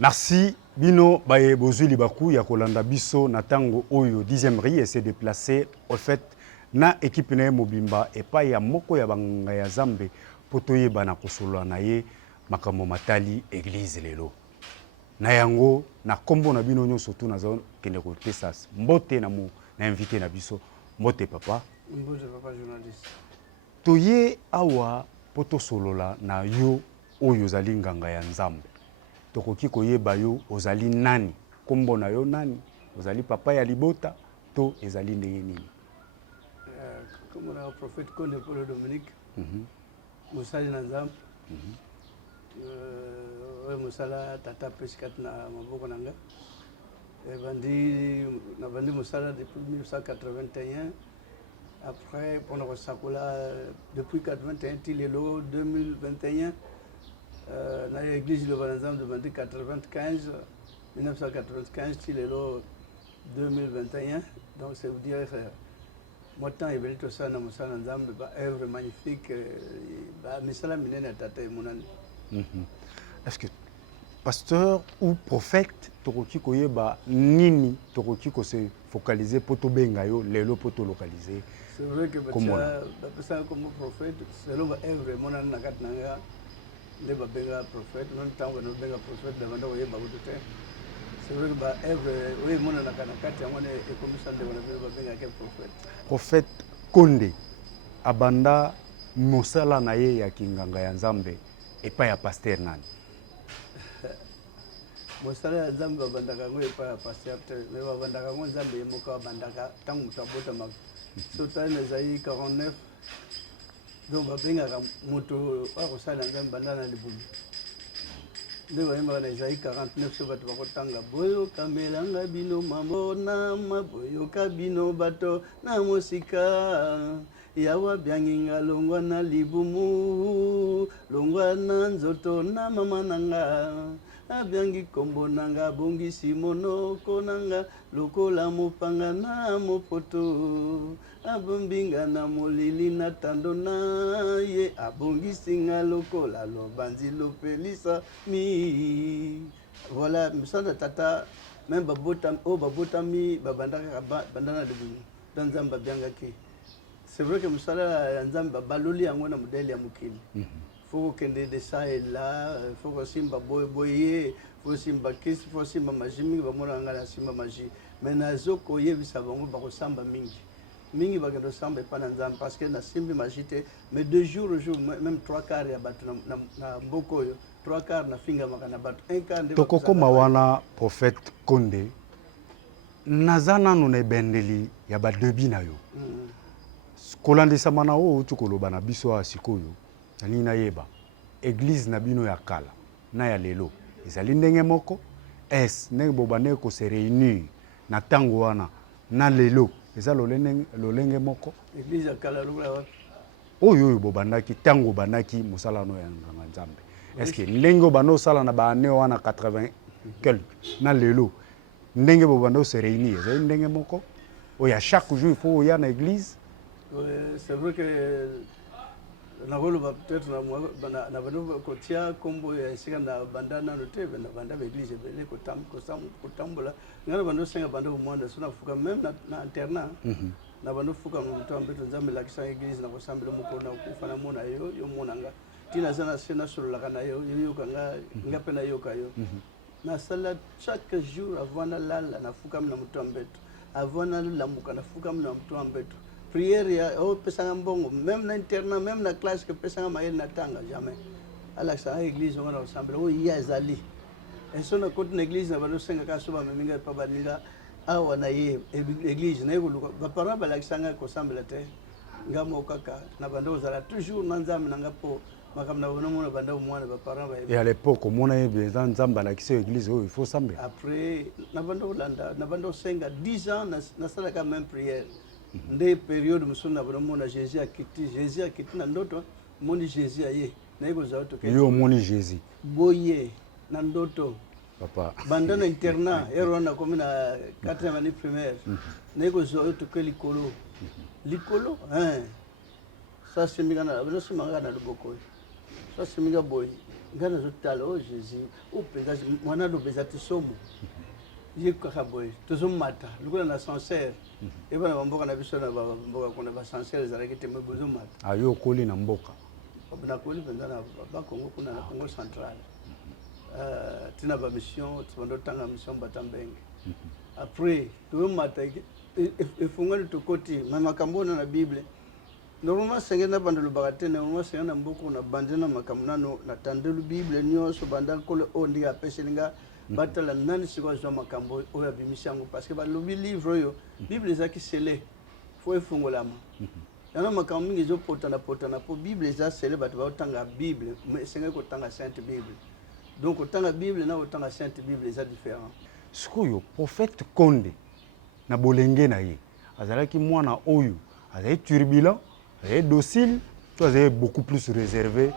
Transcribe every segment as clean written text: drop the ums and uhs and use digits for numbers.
Merci bino baye bozuli baku ya kolanda biso na tango oyo 10e ri et s'est déplacé au fait na équipe na mobimba et pas ya moko ya banganga ya Zambe potoye bana kosolola na ye makambo matali église lelo na yango na kombo na bino nyo surtout na zone kende ko pesas mbote na mu na invité na biso mbote papa journaliste toye awa poto solola na yo oyo zali nganga ya Nzambe tokoki koyeba yo ozali nani kombo na yo nani ozali papa ya libota to ezali ndenge nini comme on a prophète Khonde pour le Dominique musali na Nzambe musala tata peskat na maboko nanga bandi musala depuis 1981 après pendant que sakola depuis 81 tilelo 2021 dans l'église de Banzam de 1995 tilelo 2021 donc c'est vous dire moi temps il veut tout ça dans musala Nzambe ba œuvre magnifique ba misala minene tata monani. Est-ce que pasteur ou prophète tokoki koyeba nini tokoki ko se focaliser poto benga yo lelo poto localiser? C'est vrai que ça comme prophète c'est l'œuvre monani na kat nanga de benga prophète même temps on benga prophète de banda oyeba botote. C'est vrai que ba œuvre oui monana kana kat ya mone e commission de benga quel prophète. Prophète Khonde abanda mosala na ye ya kinganga ya Nzambe et pas ya pasteur nani. Mosala ya Nzambe babandaka ngo epa ya pasteur mais babandaka ngo Nzambe yemoka babandaka tangu mutabota mak sotane ezali 49 donc babengaka moto akosala Nzambe banda na libumu nde bayembaka na ezali 49 so bato bakotanga boyoka melanga bino mabonama boyoka bino bato na mosika yawa byanginga longwa na libumu longwa na nzoto na mama nanga abyangi kombo nanga bongisi monoko nanga lokola mopanga na mopoto abombinga na molili na tando na ye abongisi nga lokola lobanzi lopelisa mi voilà misala tata même babotami babandaka bandana libumu dans Nzambe byangaki. C'est vrai que misala ya Nzambe baloli yango na modèle ya mokili. Faut que de ça et là, faut que simba boye, faut simba kiss, faut simba magie, ba mona ngala simba magie. Mais na zoko yebisa bango ba kosamba mingi. Mingi ba kendo samba pa na Nzambe parce que na simbi magie te, mais de jour au jour même 3/4 ya batu na mboko yo, 3/4 na finga makana batu, 1/4 de tokoko mawana prophète Khonde nazana no nebendeli ya ba debi na yo. Kolandisa mana o tukoloba na biso a sikoyo. Nina yeba église na bino ya kala na ya lelo ezali ndenge moko es ndenge bobane ko se réunir na tango wana na lelo eza lolenge moko église ya kala lola oyo bobandaki tango banaki musala no ya Nzambe est-ce que ndenge bano sala na ba ane wana 80 quelque na lelo ndenge bobane se réunir ezali ndenge moko oya chaque jour il faut ya na église. C'est vrai que na peut-être na bano kotia kombo ya sika na bandana no te na banda ba église bele kotambola ngana bano senga banda umwanda sona fuka même na internat na bano fuka no mutambe to Nzambe la kisa église na kosambela moko na kufana mona yo monanga tina sana sena solo kana yo kanga ngape na yo kayo na sala chaque jour avant na lala na fuka na mutambe avant na lamuka na fuka na mutambe prière ya pesanga mbongo même na internat même na classe que pesanga mael na tanga jamais ala sa église on a ensemble ya ezali et so na côté l'église na bano senga ka soba minga pa balinga awa na ye église na yuluka ba parents ba lakisanga ko ensemble te ngamo kaka na bando zala toujours na Nzambe nanga po makamna bono mona banda mwana ba parents ba et à l'époque mona ye bien Nzambe la kisa église il faut sambela après na bando landa na bando senga 10 ans na sala quand même prière. Nde période musuna bana Jésus a quitté na ndoto moni Jésus aye na yego za to yo moni Jésus boye na ndoto papa banda na internat ero na comme na 4e année primaire na yego za to ke likolo ça c'est migana bana simanga na luboko ça c'est miga boy ngana zotala o Jésus o peza mwana do peza tisomo yiko kaboy tuzumata lukula na sincère et bana bamboka na biso na bamboka kuna ba sincère zalaki te mebuzumata ayo koli na mboka na koli penza na ba Congo kuna na Congo central tina ba mission tsondo tanga mission batambenge après tuzumata efungani tukoti mama kambona na Bible normalement sengena bandolo bagate normalement sengena mboko na bandena makamnano na tandelu Bible nyoso bandal kole ondi apeselinga batala nani sikwa zo makambo oya bimisango parce que ba lobi livre yo Bible ezaki scellé faut efungolama yana makambo mingi zo potana po Bible eza scellé bato ba otanga Bible mais senga ko tanga Sainte Bible donc otanga Bible na otanga Sainte Bible eza différent sikoyo prophète Khonde na bolenge na ye azalaki mwana oyo azali turbulent et docile, toi c'est beaucoup plus réservé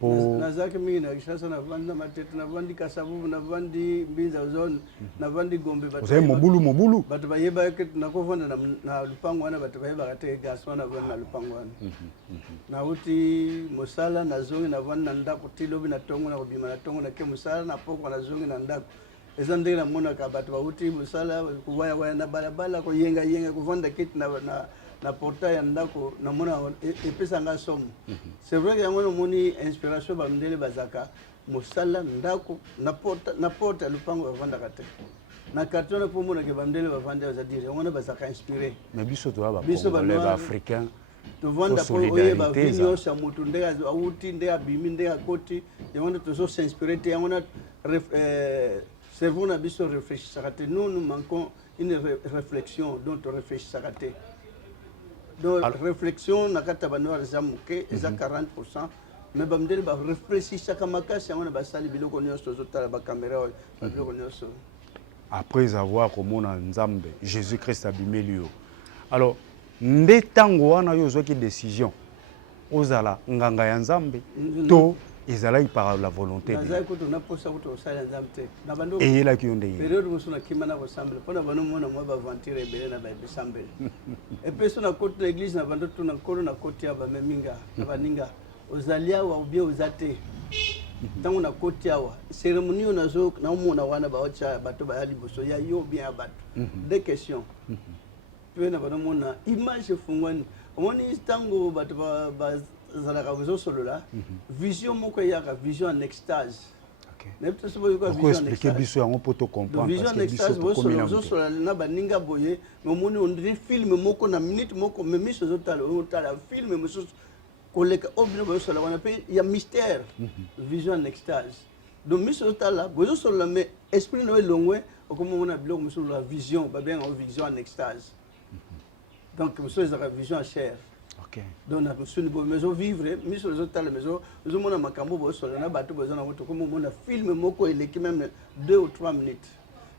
pour nazaki mingi na kishasa na vanda matete na vandi kasavu na vandi mbiza zone na vandi gombe bato c'est mobulu bato bayeba ke na ko vanda na lupango wana bato bayeba kate gas wana vanda na lupango wana na uti musala na zongi na vanda ndako tilobi na tongo na kobima na tongo na ke musala na poko na zongi na ndako eza ndenge na mona ka bato ba uti musala kuwaya na balabala ko yenga ko vanda kit na portail ya ndako na mona epesa nga somo c'est vrai que yango moni inspiration ba ndele bazaka musala ndako na porta lupango bavanda kate na carton po mona ke bandele bavanda za dire yango bazaka inspiré mais biso to ba congolais ba africain to vanda po oye ba vinyo sa mutu ndega auti ndega bimi ndega koti yango to so s'inspirer te yango na cerveau na biso réfléchir kate nous manquons une réflexion dont on réfléchir kate. Donc, réflexion, na kata banwa zamuke, eza 40%. Mais bamdele ba réfléchir chaque makasi, on a basali biloko nyonso zotala ba caméra, biloko nyonso. Après avoir komona nzambe, Jésus-Christ abimeli. Alors, nde tango wana yo zoki décision. Ozala nganga ya nzambe, to ezala par la volonté de Dieu. Na posa ko sala nzambe. Na bando. Et la ki onde. Période musu na kimana ko samble. Pona bano mona mo ba aventure ebele na ba samble. Et puis sur la côte de l'église na bando tuna kolo na côté ya ba meminga, na baninga. Ozalia wa ubie ozate. Tango na côté yawa. Cérémonie na zo na mona wana ba ocha bato ba yali boso ya yo bien bato. Des questions. Puis na bano mona image fungwani. Omoni tango bato ba zalaka bezo solo là vision moko yaka vision en extase mais peut être que vision expliquer biso yango poto comprendre vision en extase bezo solo na baninga boye mais moni on dirait film moko na minute moko mais miso zotala film miso koleka obino bezo solo wana pe ya mystère vision en extase donc miso zotala bezo solo mais esprit no elongwe okomo mona biloko miso la vision ba bien vision en extase donc miso ezaka vision en chair. Donc na musuni bo mezo vivre miso les autres mezo zo mona makambo bo solo na bato bo zana moto comme mona film moko eleki même 2 ou 3 minutes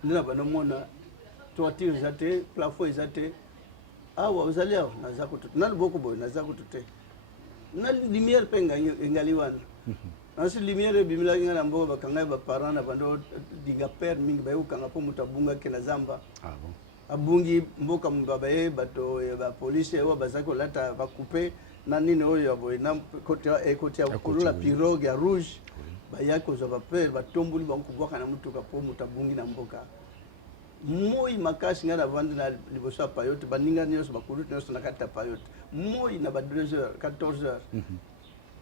ndina bana mona toiture zate plafond zate awa ozalia na zako tout na boko boy na zako tout na lumière penga ngali wana na si lumière bimila ngana mboka bakanga ba parents na bando diga père mingi ba yukanga po mutabunga ke na zamba bon abungi mboka mbaba ye bato ba police wa bazako lata ba couper na nini oyo boy na côté ya kulula pirogue ya rouge ba yako zo ba père ba tombuli ba kubwaka na mutuka po mutabungi na mboka moi makasi ngana vandi na liboso pa yote baninga nyos ba kuluta nyos na kata pa yote moi na ba 2h 14h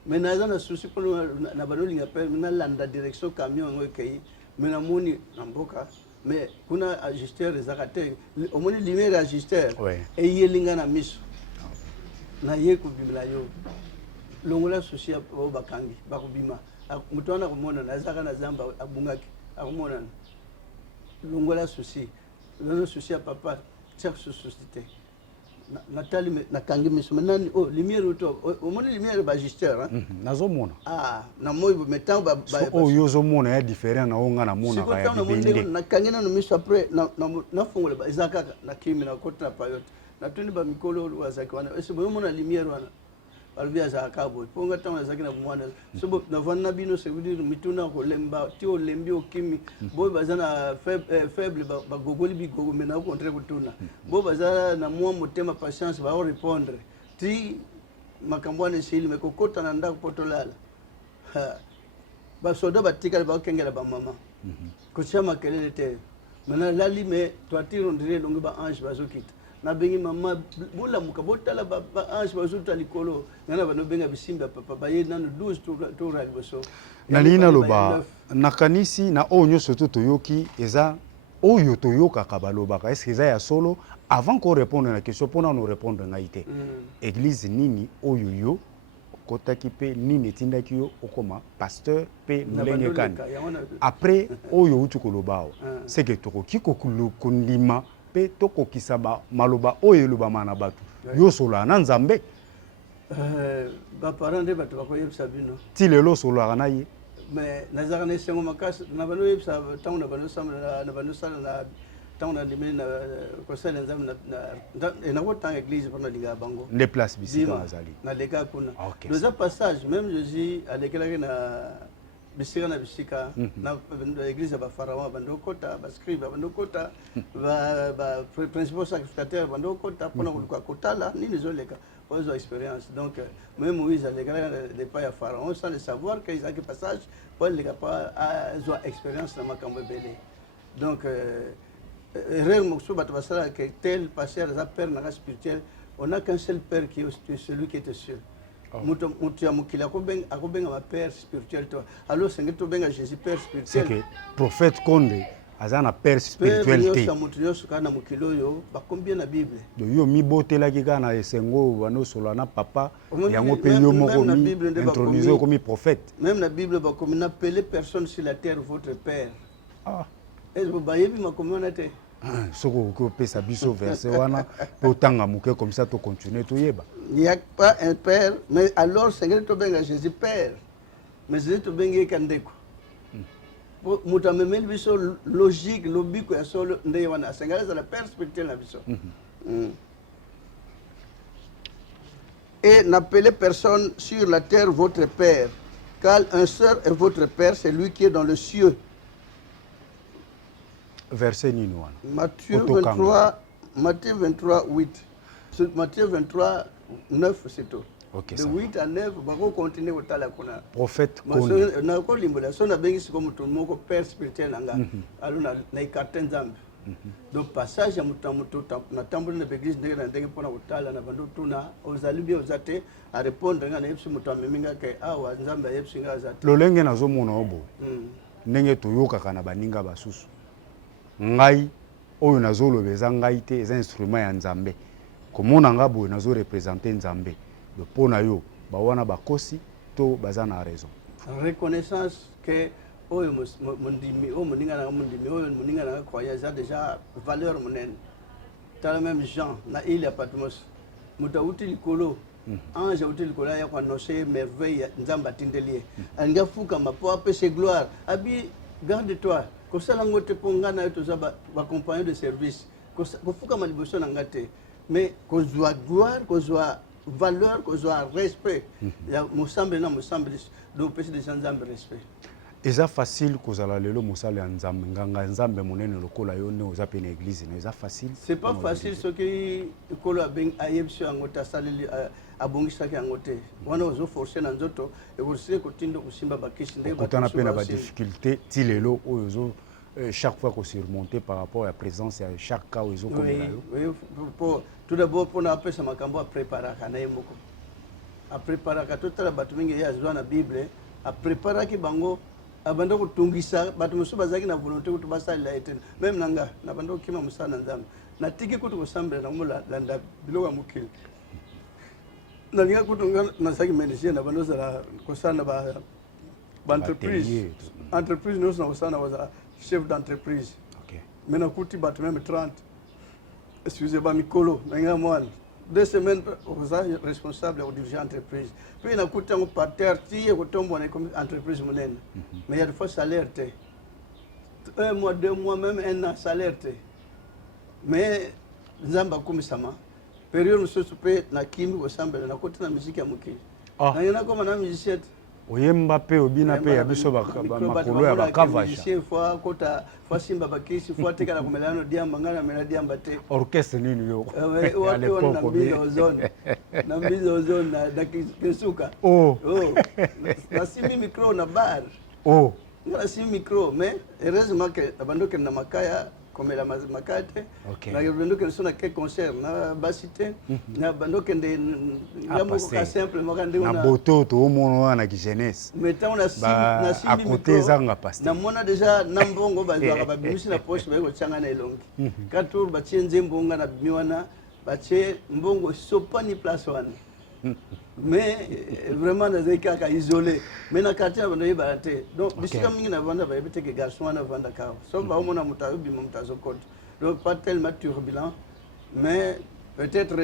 mais na souci pour na balolinga père na landa direction camion ngo kei mais na moni na mboka mais kuna ajusteur les arrêtés au moins lumière ajusteur et yelinga na miso na yeku bimla yo longola souci o bakangi bakubima mutwana kumona na zaka na zamba abungaki akumona longola souci le souci à papa chaque société natali na kangi miso nani oh lumière auto au moins lumière ba ajusteur hein nazomona na moyo metan ba oh yozo mona ya différent na onga na mona ka ya bibende na kangi na miso après na fungole ba izaka na kimi na kota pa yote na tundi ba mikolo wazaki wana ese boyo mona lumière wana albia za kabo ponga tanga zaki na mwana so na vanna bino se vudi mituna ko lemba ti o lembi o kimi boy bazana faible ba gogoli bi gogo mena ko contre butuna bo bazana na mwa motema patience ba répondre ti makambwane sili me kokota na ndako potolala basoda batikala bakengela bamama kochama kelele te mana lali me toatire ondire longo ba ange bazokita na bengi mama bula mukabotala ba ange bazota likolo ngana bano benga bisimba papa baye nanu 12 tour aliboso na lina loba nakanisi na onyo soto toyoki eza oyo toyoka kabalobaka est-ce que eza ya solo avant qu'on réponde à la question pour nous répondre ngaité église nini oyo yo kotaki pe nini tindaki yo okoma pasteur pe lolenge kani après oyo utu kolobao c'est que tokoki kokundima pe tokokisa ba maloba oyo loba mana batu yo solo na nzambe ba parents de batu bakoyebisa bino ti lelo solo ana ye mais nazaka ne sengo makasi na bano yebisa tangu na bano samla na bano sala na tangu na dimene na kosala nzambe na wotanga église pour na linga bango les places bisika nazali na leka kuna dans un passage même Jésus alekela na bisika na bisika na église ba pharaon bando kota ba scribe bando kota ba principal sacrificateur bando kota pour na kotala nini zoleka pour leur expérience. Donc, même Moïse a les pas à Pharaon sans le savoir qu'ils ont un passage pour les pas à avoir expérience dans ma cambébélé. Donc, réellement, que tel passé à père n'a spirituel, on n'a qu'un seul père qui est celui qui était seul. Ma père spirituel. Alors, c'est que Jésus père spirituel. C'est que prophète Khonde azana père spiritualité combien la Bible de yo mi botela ki kana esengo bano solana papa yango pe yo moko mi intronisé comme prophète même la Bible ba comme n'appeler personne sur la terre votre père est-ce que ba yebi ma communauté soko ko pesa biso verset wana pe otanga muke comme ça to continuer to yeba il n'y a pas un père mais alors c'est que to benga Jésus père mais Jésus to benga kandeko mutamemeli biso logique lobiko ya solo ndeye wana sengala za la perspective na biso et n'appelez personne sur la terre votre père car un seul est votre père c'est lui qui est dans le cieux. Verset nini wana Matthieu 23 8 Matthieu 23 9 c'est tout. Okay, de 8 à 9, on continue au talakuna. Prophète Khonde. Na ko limbola so na bengi siko mutu moko père spirituel nanga. Aluna na ikarte nzambe. Donc passage ya mutu na tambola na église ndenge na ndenge pona utala na bando tuna ozali bien ozate a répondre nga na yepsi mutu ameminga ke awa nzambe yepsi nga azate. Lolenge nazo mona obo. Ndenge toyoka kana baninga basusu. Ngai oyo nazo lobeza ngai te eza instrument ya nzambe. Komona ngabo nazo représenter nzambe. Le ponayo bawana bakosi to bazana raison reconnaissance que oyo mondimi o moninga na mondimi oyo moninga na croyance a déjà valeur monen tal même Jean na ile Patmos mutauti likolo ange uti likolo ya kwa nocer merveille nzamba tindelie anga fuka mapo apese gloire abi garde-toi ko sala ngote pongana yo tozaba ba compagnon de service ko fuka maliboso na ngate mais ko zwa gloire ko zwa valeur, qu'on soit respect. Il y a Moussambe na Moussambe do pesi de nzambe respect. Eza facile kozala lelo musala ya nzambe nganga nzambe monene lokola yo ne oza pe na église na eza facile. C'est pas facile ce qui kola ben ayebso angota saleli abongisa ki angote. Wana ozo forcer na nzoto e forcer ko tindo kusimba bakisi ndenge ba kotana pe na ba difficulté ti lelo ozo chaque fois qu'on surmonter par rapport à la présence à chaque cas où ils ont comme oui, tout d'abord pour na pesa makambo a préparer kana yemoko a préparer ka tota batu mingi ya zwa na Bible a préparer ki bango abanda kutungisa batu musu bazaki na volonté kutu basala etene même nanga na bando kima musana nzambe na tiki kutu kusambe na mula landa biloga mukili na linga kutu na saki médecin na bando sala kusana ba entreprise nous na kusana waza chef d'entreprise. Okay. Maintenant, coûte bat même 30. Excusez-moi, Mikolo, n'a moi. 2 semaines, vous êtes responsable au dirigeant d'entreprise. Puis, il a coûté un parterre, il a coûté une entreprise. Mais il y a des fois salaire. 1 mois, 2 mois, même 1 an, salaire. Mais, Zamba Kumisama, période où se paye, na Kimi, au Samba, na côté de la musique à Muki. Il y en a comme un musicien. Oyemba pe obina pe yabiso makolo ya bakavaja fois kota fois simba bakisi fois teka na kumelano diamba ngana mela diamba te orchestre nini yo watu wana na mbizo ozone na kisuka na simi micro na bar Oh. On a 6 micros, mais heureusement que abando que na makaya comme la makate. OK. Na abando que sont à quel concert na basité na abando que de ngamo ka simplement kande na boto to mono na ki jeunesse. Mettons on a 6 à côté zanga pasteur. Na mona déjà nambongo bazwa ba bimisi na poche ba ko changa na elongi. Katour ba tienze mbonga na miwana ba tie mbongo sopa ni place wana. Mais vraiment dans des cas isolés mais na quartier on a baraté donc bisika mingi na vanda ba ebite que garçon na vanda ka so ba mona mutayo bi mutazo code donc pas tellement turbulent mais peut-être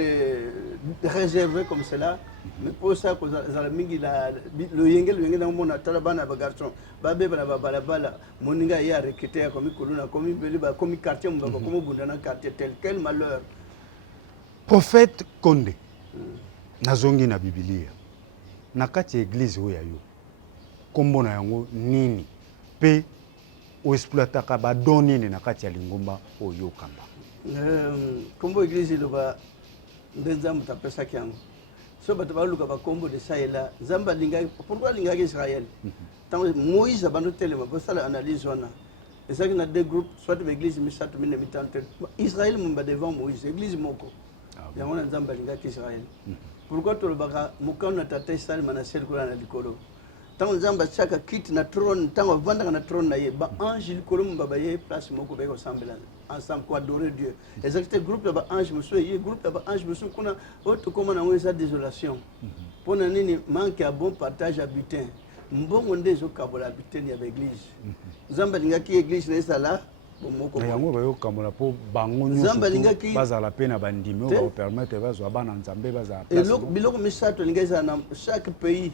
réservé comme cela mais pour ça que za mingi la le yengel na mona talabana ba garçon ba be bala bala moninga ya recruter comme kuluna comme beli ba comme quartier mbaba comme bundana quartier tel quel malheur. Prophète Khonde nazongi na Biblia na kati église oyo yo kombo na yango nini pe o exploitaka ba don nini na kati ya lingomba oyo kamba kombo église loba ndenzambu tapesa kyango so bato baluka ba kombo de saela zamba linga pourquoi linga Israël tant Moïse abando telema bosala analyse wana et ça na deux groupes soit de l'église misatu mine mitante Israël mumba devant Moïse église moko yango na zamba linga Israël. Pourquoi tu le baga mukana tata sal manasel kula na likolo tant nzamba chaka kit na trône tant vanda na trône na ye ba ange likolo mbaba ye place moko be ko sambela ensemble quoi adorer Dieu exact groupe ba ange muso ye groupe ba ange muso kuna autre comment na ngeza désolation pona nini manque à bon partage à butin mbongo ndezo kabola butin ya église nzamba lingaki église na sala na yango bayo kamola po bango nyonso bazala pe na bandimi ba permettre bazwa bana nzambe bazala place biloko misato lingeza na chaque pays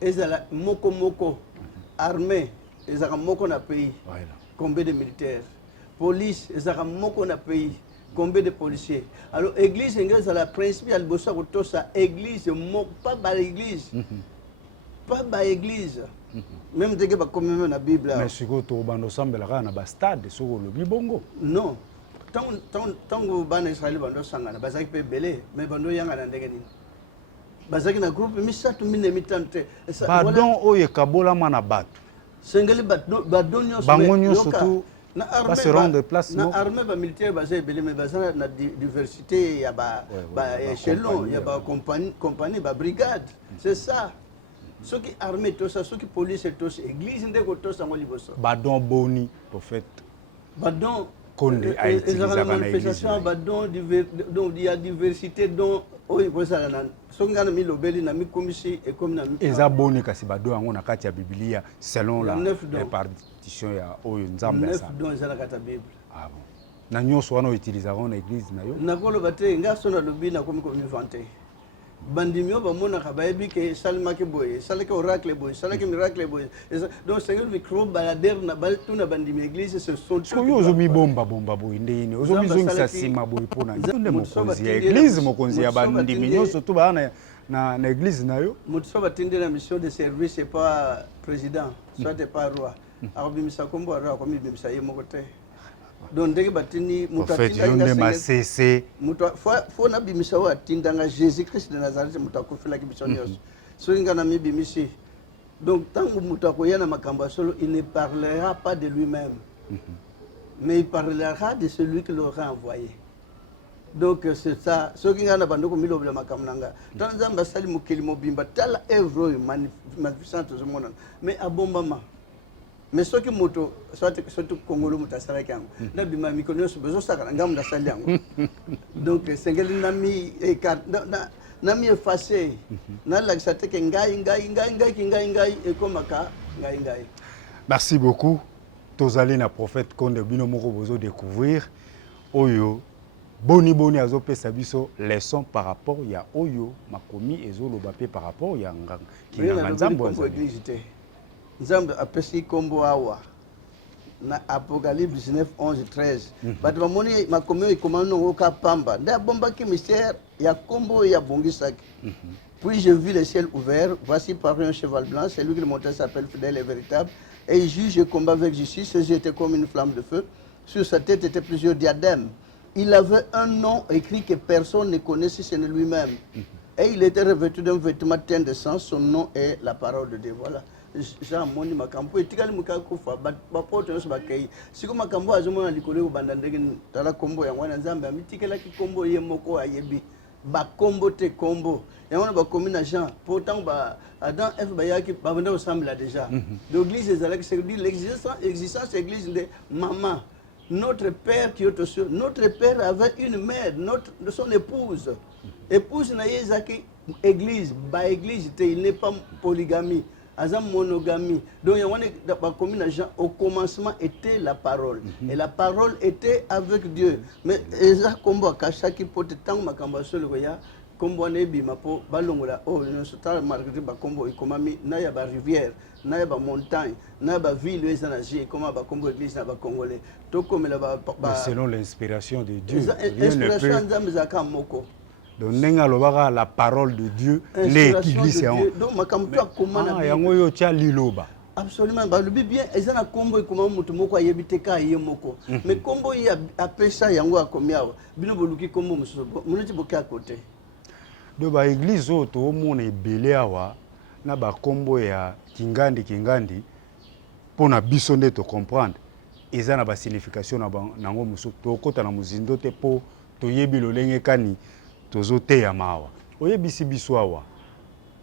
ezala moko armée ezala moko na pays combien de militaires police ezala moko na pays combien de policiers alors église ngeza la principe ya liboso ko tosa église moko pas ba église pas ba église même dès que ba comme na Bible mais siko to bando sambela kana ba stade soko lo bibongo non tango bana Israël bando sangana bazaki pe belé mais bando yanga na ndenge nini bazaki na groupe misatu mine mitante badon oye kabola mana bato sengeli badon nyonso bango nyonso tu na armée se rendre place na armée ba militaire bazai belé mais bazana na diversité ya ba échelon ya ba compagnie ba brigade c'est ça. Ceux qui armés tout ça, ceux qui police tout ça, église ndeko tout ça ngoli boso. Badon boni prophète. Badon Khonde a utilisé la manifestation badon donc il y a diversité donc oui pour ça là. Songana mi lobeli na mi komisi et comme na mi. Eza boni kasi badon yango na kati ya Biblia selon la répartition ya oyo nzambe ça. 9 dons eza na kati ya Bible. Ah bon. Na nyonso wana utilisaka na église na yo. Na kolo bate ngaso na lobi na komi vanter. Bandimio ba mona ka bayebi ke salma ke boye salake oracle boye salake miracle boye donc c'est le micro balader na bal tuna bandimi église se sont so yo zo mi bomba boye ndeni ozo bizongisa sima boye pona nde mokonzi ya église mokonzi ya bandimi nyonso to bana na église na yo mutso batinde na mission de service c'est pas président soit pas roi arobimisa kombo roi komi bimisa ye mokote donc ndenge batini mutatinda masese muta fo na bimisa wa tindanga Jésus Christ de Nazareth mutakufila kibisonyos so ngana mi bimisi donc tangu mutakoyana makamba solo il ne parlera pas de lui-même mais il parlera de celui qui l'aura envoyé donc c'est ça so ngana bandoko milobla makamnanga tanzamba sali mukeli mobimba tala evro magnificente zo mona mais abombama mais ce qui moto soit congolo mutasala kango na bima mikono so bezo saka ngam da sali yango donc sengeli nami e nami effacé na la sate ke ngai e komaka ngai. Merci beaucoup tozali na prophète Khonde bino moko bozo découvrir oyo boni azopesa biso leçon par rapport ya oyo makomi ezoloba pe par rapport ya nganga ki na nzambo Nzambe apesi kombo awa na Apocalypse 19 11 13 bato bamoni makomi ekomano ngoka pamba nda bomba ki mystère ya kombo ya bongisaki puis je vis le ciel ouvert voici parut un cheval blanc celui qui le montait s'appelle fidèle et véritable et il juge et combat avec justice ses yeux étaient comme une flamme de feu sur sa tête étaient plusieurs diadèmes il avait un nom écrit que personne ne connaît si ce n'est lui-même et il était revêtu d'un vêtement teint de sang son nom est la parole de Dieu voilà. Jean moni makambo etikali mukakufa bapoto nyonso bakei siko makambo azomona likolo kobanda ndenge tala kombo yango wana nzambe amitikelaki kombo ye moko ayebi bakombo te kombo yango na bakomi na Jean pourtant Adam Eve bayaki babanda osambela déjà l'église ezalaki c'est dire l'existence église de maman. Notre père qui est au ciel, notre père avait une mère, son épouse. Épouse na yezaki église, ba église il n'est pas polygamie, azam monogamie. Donc il y a pas comme Jean au commencement était la parole et la parole était avec Dieu. Mais eza kombo kashaki pote tang makamba solo ya kombo ne bima po balongola oh non sota marqué ba kombo ikomami na ya ba rivière. Na ba montagne, na ba ville ezanaji comment ba kombo église na ba congolais. To comme la selon l'inspiration de Dieu. L'inspiration nzambe zaka moko. Donc nenga lobaka la parole de Dieu l'église en. Donc makamto akoma na yango yo tia liloba. Absolument ba le bien ezana kombo ekoma mutu moko ayebiteka ye moko. Mais kombo ya apesa yango akomiawa. Bino boluki kombo muso. Muneti boke à côté. Donc ba église oto mona ebele awa na ba kombo ya kingandi pona biso nde to comprendre eza na ba signification na nango musu to kota na muzindo te po to yebi lolenge kani tozo te ya mawa oyebisi biso awa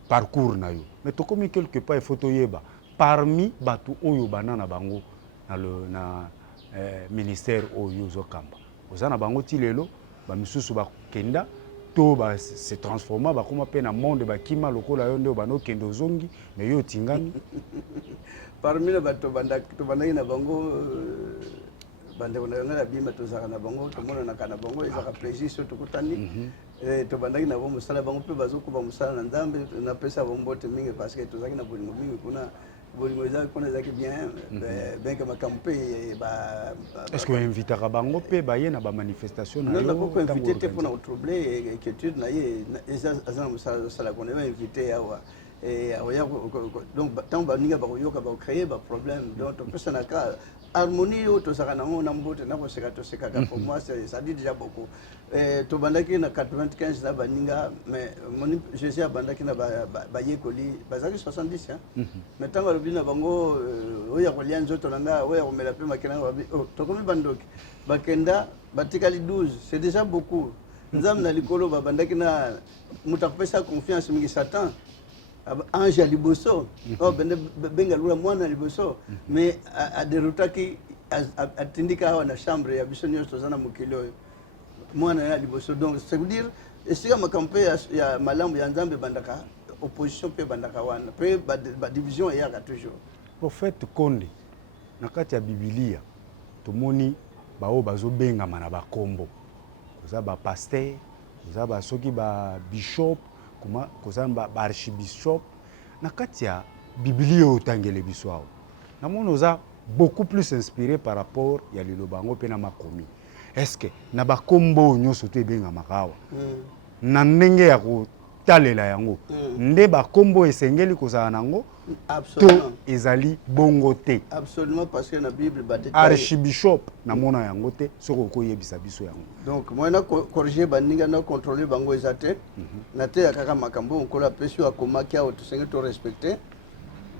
parcours na yo mais to komi quelque part il faut to yeba parmi batu oyo banana bango na ministère oyo zo kamba ozana bango ti lelo ba misusu ba kenda to ba se transforma ba koma pe na monde ba kima lokola yo nde bano kendo zongi mais yo tingami parmi les bateaux bandaki na bango bande on a bima to zaka na bango to mona na kana bango ezaka plaisir surtout kotani to bandaki na bango musala bango pe bazoko ba musala na nzambe na pesa bombote mingi parce que to zaki na bolingo mingi kuna bolingo ezaki kuna zaki bien ben que makampe ba est-ce que invite à bango pe ba ye na ba manifestation na yo non pas invité te pour na troubler inquiétude na ye ezana musala sala qu'on va inviter awa donc tant que nous avons créé des problèmes donc personne n'a harmonie au to sakana on ambote na ko seka pour moi ça dit déjà beaucoup to bandaki na 95 na baninga mais je sais bandaki na ba yekoli bazaki 70 hein mais tant que bina bango oya ko lia nzoto nanga oya ko mela pe makena to komi bandoki bakenda batikali 12 c'est déjà beaucoup nzam na likolo bandaki na mutakopesa confiance mingi Satan ange à liboso oh benga lula mwana liboso mais a derota ki atindika wana chambre ya bisonio tozana mukilo mwana ya liboso donc ça veut dire esika makampe ya malamu ya nzambe bandaka opposition pe bandaka wana pe ba division ya ka toujours prophète Khonde na kati ya Biblia tomoni bao bazo benga mana ba kombo koza ba pasteur koza ba soki ba bishop kuma kozamba ba archibishop na katia Biblia otangele biswao na monoza beaucoup plus inspiré par rapport ya lilobango pe na makomi est-ce que na ba kombo nyoso to ebenga makawa na ndenge ya ko talela yango nde ba kombo esengeli kozala nango absolument ezali bongo te absolument parce que na Bible batete archibishop na mona yango te soko ko yebisa biso yango donc moi na corriger baninga na contrôler bango ezate na te akaka makambo onkola pesio akomaki au tosenge to respecter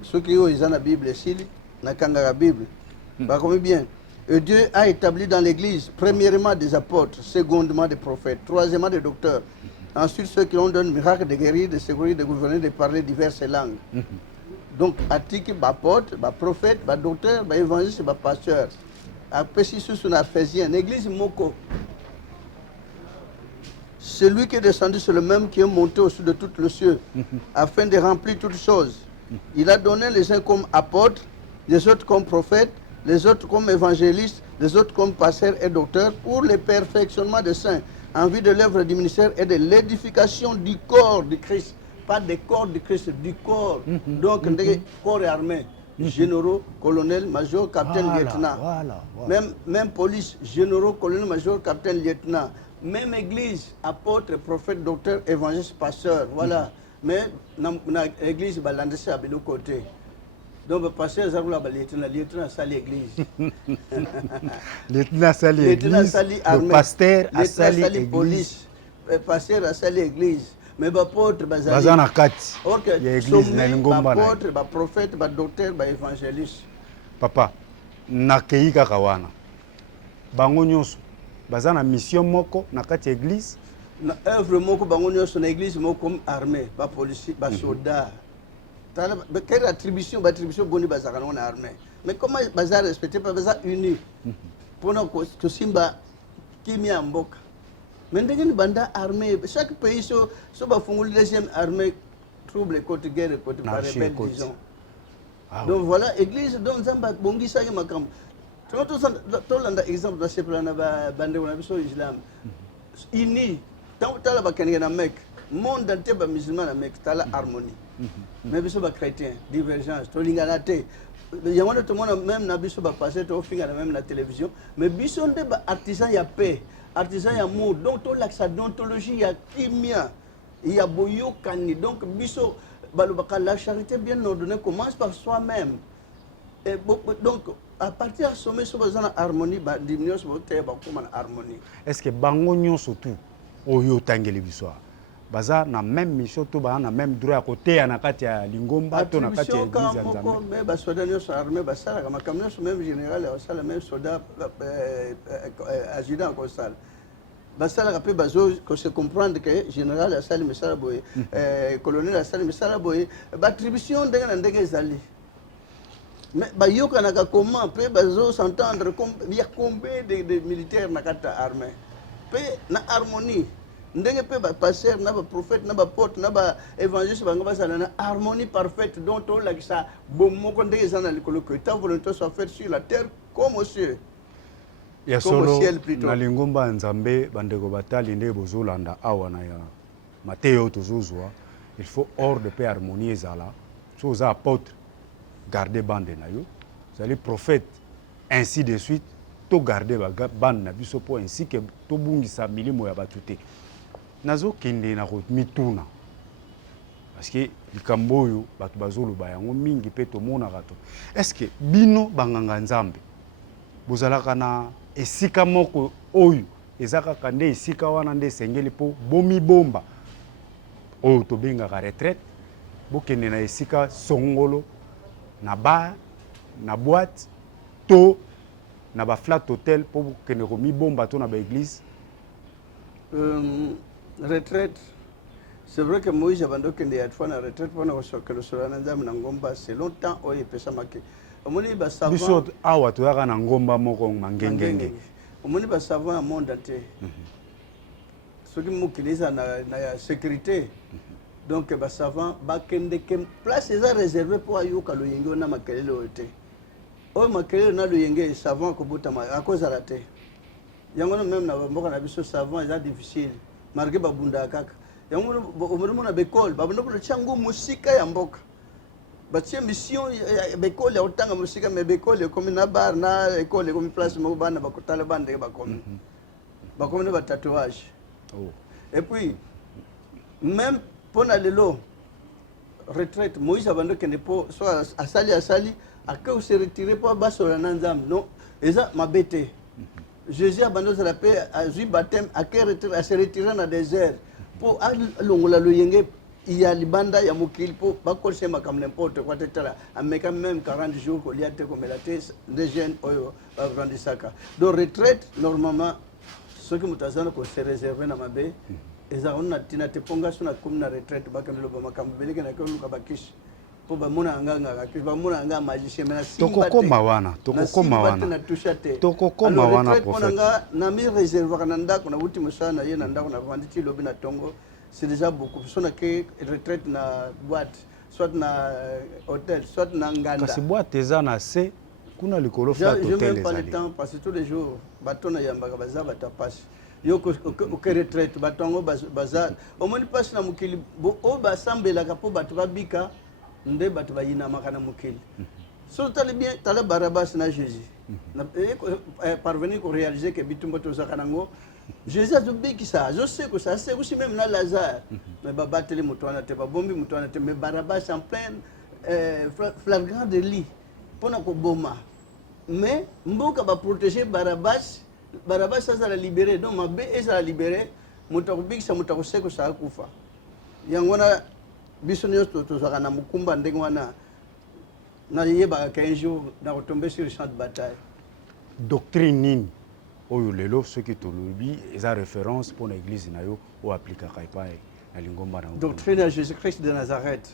ceux qui ont na Bible sili na kanga la Bible ba comme bien et Dieu a établi dans l'église premièrement des apôtres secondement des prophètes troisièmement des docteurs ensuite ceux qui ont donné le miracle de guérir de secourir de gouverner de parler diverses langues donc atiki ba apôtre ba prophète ba docteur ba évangéliste ba pasteur après si sous na faisien l'église moko celui qui est descendu c'est le même qui est monté au-dessus de tout le ciel afin de remplir toutes choses. Il a donné les uns comme apôtres, les autres comme prophètes, les autres comme évangélistes, les autres comme pasteurs et docteurs pour le perfectionnement des saints en vue de l'œuvre du ministère et de l'édification du corps du Christ. Pas des corps du Christ, du corps. Donc, des corps et armés. Généraux, colonels, majors, capitaines, lieutenants. Même police, généraux, colonels, majors, capitaines, lieutenants. Même église, apôtres, prophètes, docteurs, évangélistes, pasteurs. Voilà. Mais l'église, elle est à l'autre côté. Donc, le pasteur, le lieutenant, c'est l'église. Lieutenant, c'est l'église. Le pasteur, c'est l'église. Le pasteur, c'est l'église. mais bapôtre bazali bazana kati OK ya église na lingomba na bapôtre baprophète badocteur baévangéliste papa nakei kaka wana bango nyonso bazana mission moko na kati ya église na œuvre moko bango nyonso na église moko comme armée bapolisi basoda tala quelle attribution boni bazaka na armée mais comment baza respecté pas baza uni pona ko simba kimia mboka mais ndenge ni banda armée chaque pays so bafunguli deuxième armée trouble côté guerre côté par rebelle disons donc voilà église donc nzamba bongisa ke makambo to landa exemple da sepla na bande na biso islam ini tant tala bakenge na Mecque monde entier ba musulman na Mecque tala harmonie mais biso ba chrétien divergence to lingana te yango to mona même na biso ba passer to finga na même na télévision mais biso nde ba artisan ya paix artisan ya mot donc to l'axe d'ontologie ya kimia ya boyokani donc biso balobaka la charité bien ordonnée commence par soi-même et donc à partir de sommet so bazana harmonie ba dimnios bo te ba kuma harmonie est-ce que bango nyonso tout oyo tangeli biso baza na même mission to ba na même droit à côté na kati ya lingomba to na kati ya église ya Nzambe mais ba soda nyonso armée ba sala kama nyonso même général ya sala même soda adjudant constal ba sala pe bazo ko se comprendre que général ya sala misala boye colonel ya sala misala boye ba attribution ndenge na ndenge ezali mais ba yoka na comment pe bazo s'entendre comme il y a combien de militaires na kata armée pe na harmonie ndenge pe ba pasteur na ba prophète na ba porte na ba évangéliste banga basala na harmonie parfaite dont on la ça bomoko ndenge sana likolo que ta volonté soit faite sur la terre comme au ciel ya solo na lingomba Nzambe bandeko batali nde bozolanda awa na ya Mateo tozozwa il faut ordre pe harmonie ezala so za apôtre garder bande na yo zali prophète ainsi de suite to garder ba bande na biso po ainsi que to bungisa milimo ya batuté nazo kende na ko mituna parce que likambo oyo bato bazoloba yango mingi pe to mona gato est-ce que bino banganga Nzambe bozalaka na esika moko oyo ezaka kande esika wana nde sengeli po bomi bomba oyo to bengaka retraite bokende na esika songolo na bar na boîte to na ba flat hotel po bokende ko mi bomba to na ba église retraite c'est vrai que Moïse abando kende ya tfana retraite pona osokelo solana Nzambe na ngomba c'est longtemps oyo pesa make omoni ba savant biso awa to yaka na ngomba moko mangengenge omoni ba savant monde entier soki mokiliza na sécurité donc ba savant ba kende ke place eza réservé pour ayoka lo yenge na makelele ote o makelele na lo yenge savant ko botama akozala te yango même na mboka na biso savant eza difficile marqué ba bunda kaka yango omoni na bekol ba bunda ko changu musika ya mboka batie mission bekol ya otanga musika me bekol comme na bar na école comme place mo bana ba kotala bande ba comme ba tatouage et puis même pour na lelo retraite Moïse abando kende po so asali aka se retirer pour basola na Nzambe non eza mabete Jésus abando la paix a eu baptême aka se retirer na désert pour longola lo yenge il y a libanda ya mokili po bakolse makam n'importe quoi tetala ameka même 40 jours ko liate comme la thèse des jeunes oyo brandisaka donc retraite normalement ce que mutazana ko se réserver na mabe eza on na tina te ponga suna comme na retraite bakandelo ba makam beleke na ko luka bakish po ba mona nganga ka ba mona nganga magicien mais tokokoma wana tokokoma wana prophète na mi réserver kana ndako na ultimo sana ye na ndako na vanditi lobi na tongo c'est déjà beaucoup parce que retraite na boîte soit na hôtel soit na nganda kasi boîte eza na se kuna likolo flat hôtel je même pas le temps parce que tous les jours batona yambaka baza batapasse yo ko retraite batongo baza au moins passe na mukili o basambela ka po batu babika nde batu bayina makana mukili so tali bien tala Barabas na Jésus na parvenir ko réaliser que bitumbo to zakanango Jésus a dit ça, je sais que ça, c'est aussi même là Lazare. Mais babateli mutwana te babombi mutwana te mais Barabas en plein flagrant délit pour na ko boma. Mais mboka ba protéger Barabas ça la libérer donc mabe ça la libérer mutako bikisa mutako seko ça kufa. Yangwana biso nyonso tozwaka na mukumba ndenge wana na yeba 15 jours na retomber sur le champ de bataille. Doctrine nini oyo lelo soki tolobi eza référence pour l'église na yo o appliquer epai na lingomba na doctrine de Jésus-Christ de Nazareth.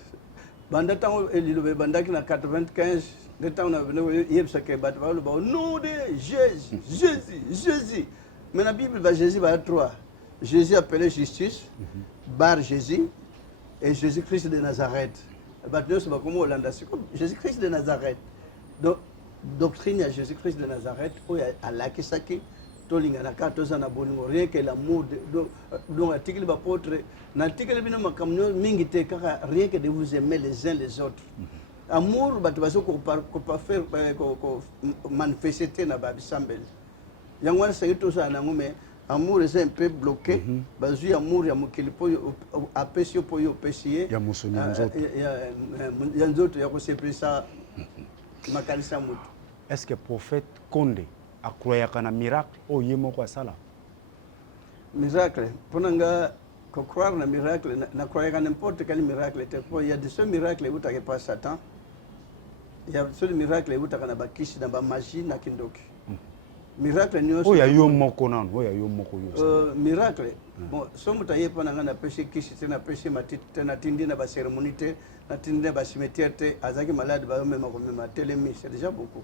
Banda tango elilobe bandaki na 95 de temps on a venu yebsa ke bat ba au nom de Jésus. Mais la Bible va Jésus va 3. Jésus appelé justice, bar Jésus et Jésus-Christ de Nazareth. Jésus-Christ de Nazareth. Donc, doctrine à Jésus-Christ de Nazareth, à la Kisaki, Tolinganaka, Tozana Bolingo, rien que l'amour, dont l'article apôtre, l'article mingite, rien que de vous aimer les uns les autres. Amour, qu'on peut faire manifester dans la Bible. Yangwana c'est tout ça, mais amour est un peu bloqué. Bazu amour ya mukili po apesio po yo pesier. Ya musoni nzoto. Ya nzoto ya ko sepesa makanisa mutu. Est-ce que prophète Khonde a croyé kana miracle o yemo kwa sala? Miracle. Ponanga ko croire na miracle na croire n'importe quel miracle. Il y a des seuls miracles où tu pas Satan. Il y a des seuls miracles où tu as na bakishi na ba magie na kindoki. Miracle ni oya yo moko nan oya yo moko yo miracle bon somo taye pana ngana péché kishi tena péché matite tena tindi na ba cérémonie te na tindi na ba cimetière te azaki malade ba mema ko mema telemi c'est déjà beaucoup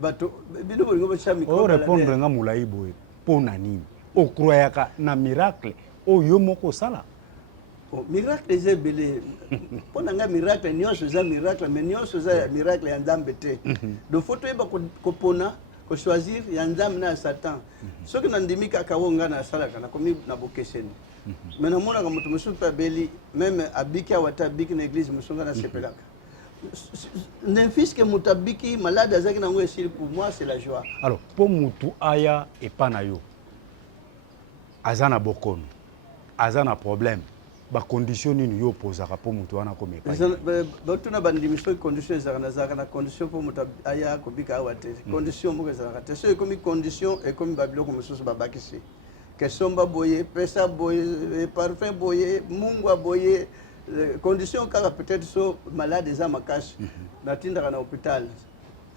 bato bino bolingo ba chami ko répondre nga mulai boy pona nini o croyaka na miracle o yo moko sala miracle ezebele pona nga miracle nyonso za miracle mais nyonso za miracle ya nzambe te do photo eba ko pona ko choisir ya nzambe na Satan soki na ndimika kawonga na salaka na komi na bokeseni mais na mona ka mutu musu pa beli même abiki awata abiki na église musonga na sepelaka n'infis que mutabiki malade azaki na ngo esili pour moi c'est la joie. Alors pour mutu aya epana yo azana bokono azana problème ba condition nini yo posaka po mutu wana ko mepa ba tuna ba ndimiso condition ezaka na condition po mutu aya ko bika awate condition mo ezaka te so comme condition et comme babilo ko mususu babakisi que somba boye pesa boye parfum boye mungwa boye condition kaka peut-être so malade za makashi na tinda na hôpital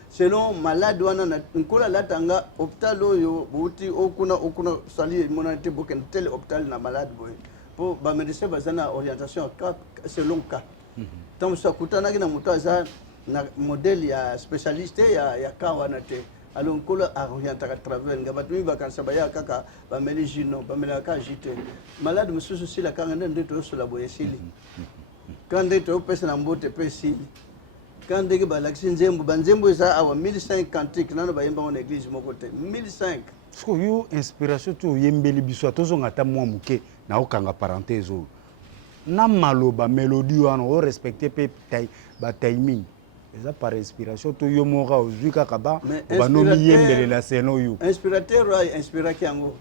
selon malade wana na nkola latanga hôpital oyo buti okuna sali monate boken tel hôpital na malade boye pour ba médecin bazana orientation selon cas tant ça kutana na mutu aza na modèle ya spécialiste ya cas wana te alors nkola orienter à travers ngabatu bakansa baya kaka ba meligino ba melaka jite malade mususu sila kanga ndende to so la boye sili quand ndete opesa na mbote pesi quand ndege ba laksi nzembo banzembo eza awa 1500 cantique nano ba yemba en église moko te 1500 sko yo inspiration to yembeli biso tozonga ta mwa muke na okanga parenthèse o na maloba mélodie wana o respecter pe ba timing eza par inspiration to yo moka ozwi kaka ba banomi yembele la seno yo inspirateur ay inspiraki yango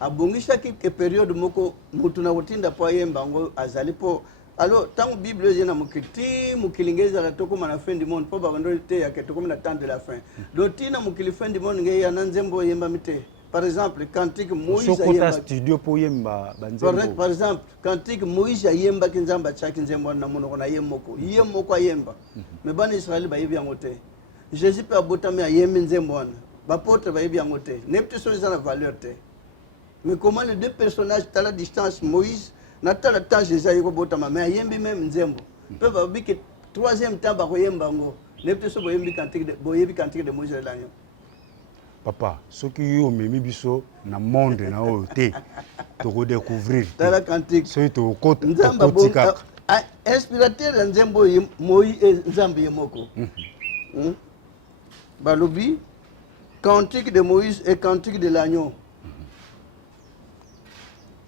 abongisa ki période moko mutu na kotinda po yemba ngo azali po alors tant Bible yena mukiti mukilingeza la toko na fin du monde po ba bando te ya ketoko na temps de la fin do tina mukili fin du monde nge ya nanzembo yemba mite. Par exemple, cantique Moïse ayemba studio po yemba banzembo. Par exemple, cantique Moïse ayemba kinzamba chaki nzembo na monoko na yemoko ayemba. Mais ban Israël ba yebi yangote. Jésus peut abotami ayemba nzembo wana. Ba porte ba yebi yangote. Nepte so za na valeur te. Mais comment les deux personnages à la distance Moïse na tala temps Jésus ayeko botama mais ayembi même nzembo. Peut ba bi que troisième temps ba ko yemba ngo. Nepte so bo yebi cantique de Moïse la nyo. Papa, ce qui est au même biso na monde na ote to ko découvrir la cantique so to ko tika inspirateur nzembo moi nzambe yemoko balobi cantique de Moïse et cantique de l'agneau.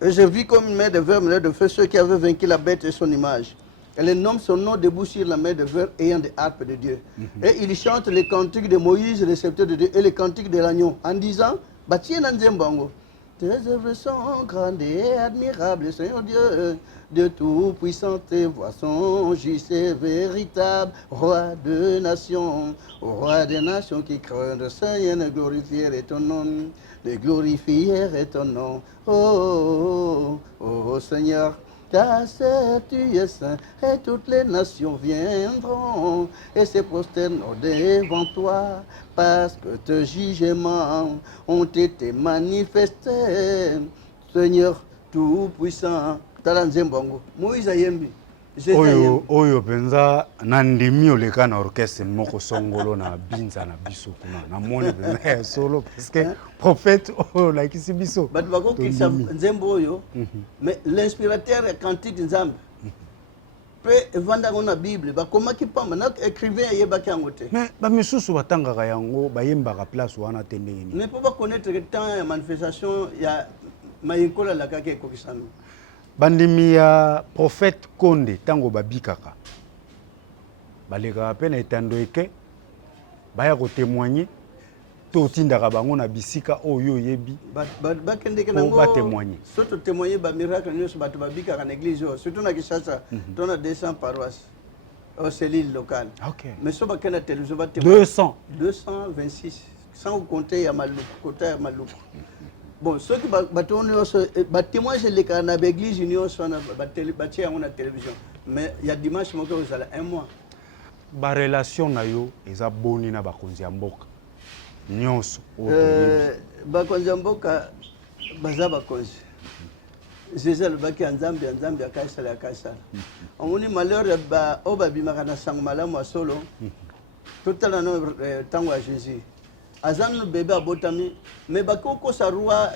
Et je vis comme une mer de verre mêlée de feu ceux qui avaient vaincu la bête et son image. Et les noms son nom debout sur la mer de verre ayant des harpes de Dieu. Et ils chantent les cantiques de Moïse, le sceptre de Dieu, et les cantiques de l'agneau, en disant, Bâtir dans Zembango. Tes œuvres sont grandes et admirables, Seigneur Dieu, de tout-puissant, tes voix sont justes et véritables, roi de nations, roi des nations qui craignent, Seigneur, de glorifier ton nom, de glorifier ton nom. Oh, oh, oh, oh, Seigneur. car certes tu es saint, et toutes les nations viendront et se prosterneront devant toi, parce que tes jugements ont été manifestés, Seigneur tout-puissant. Tala nzembongo Moïse ayembi oyo penza nandimi oleka na orchestre moko songolo na binza na biso kuna na moni penza ya solo parce que prophète oyo lakisi biso bato bakokisa nzembo oyo mais l'inspirateur cantique nzambe pe evandaka na bible bakomaki pamba na écrivain ayebaki yango te mais bamisusu batangaka yango bayembaka place wana te ndenge nini mais mpo bakonaître temps ya manifestation ya mayinkola lakaki ekokisano bandimi ya prophète Khonde tango babikaka balekaka mpe na etando eke baya kotémoigner to otindaka bango na bisika oyo oyebi bakendeke nango batémoigner soto témoigner bamiracle nyonso bato babikaka na église oyo surtout na Kinshasa to na 200 paroisses au cellule locale mais so bakende na télévision batémoigner 226 sans compter ya maluku kota ya maluku bon ceux qui témoignent les cas na l'église union soit na batie yango na télévision mais il y a dimanche moko ozala un mois ba relation na yo eza boni na bakonzi ya mboka nyonso bakonzi ya mboka baza bakonzi Jésus alobaki ya nzambe akaisala omoni malheur oyo babimaka na sango malamu ya solo totala no ntango ya Jésus azan bébé abotami mais bakoko sa roi